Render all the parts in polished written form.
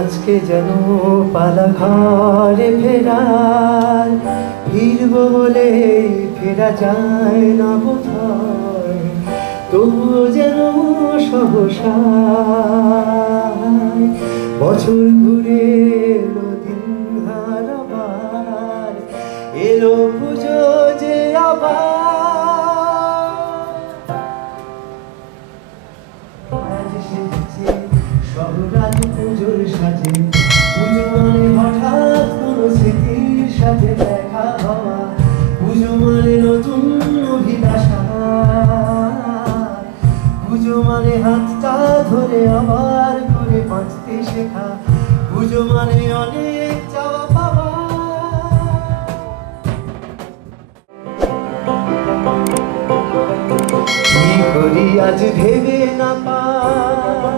আজকে যেন পালা ঘরে ফেরার ফিরব বলে ফেরা যায় না বোধহয়, তবুও যেন সহসা বছর ঘুরে এলো দিন হার আবার এলো পুজো যে আবার আজ এসেছে শহরাজ পুজোর সাজে। পুজো মানে হঠাৎ কোনো স্মৃতির সাথে দেখা হওয়া, পুজো মানে নতুন অভিলাষা, পুজো মানে হাতটা ধরে আবার করে বাঁচতে শেখা, পুজো মানে অনেক চাওয়া পাওয়া। কি করি আজ ভেবে না পাই,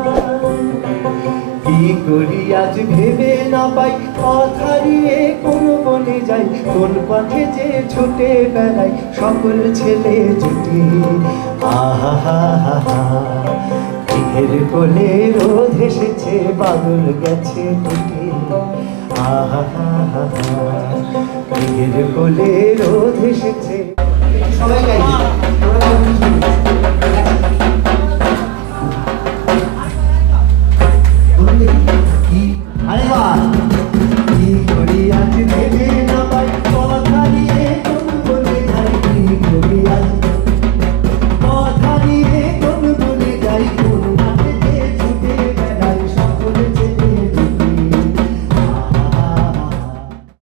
কি করি আজ ভেবে না পাই, পথ হারিয়ে কোন বনে যাই, কোন পথে যে ছুটে বেড়াই সকল ছেলে জুটি। আহা হা হা হা, মেঘের কোলে রোদ এসেছে বাদল গেছে টুটি। আহা হা হা হা, মেঘের কোলে রোদ এসেছে। সবাই গাই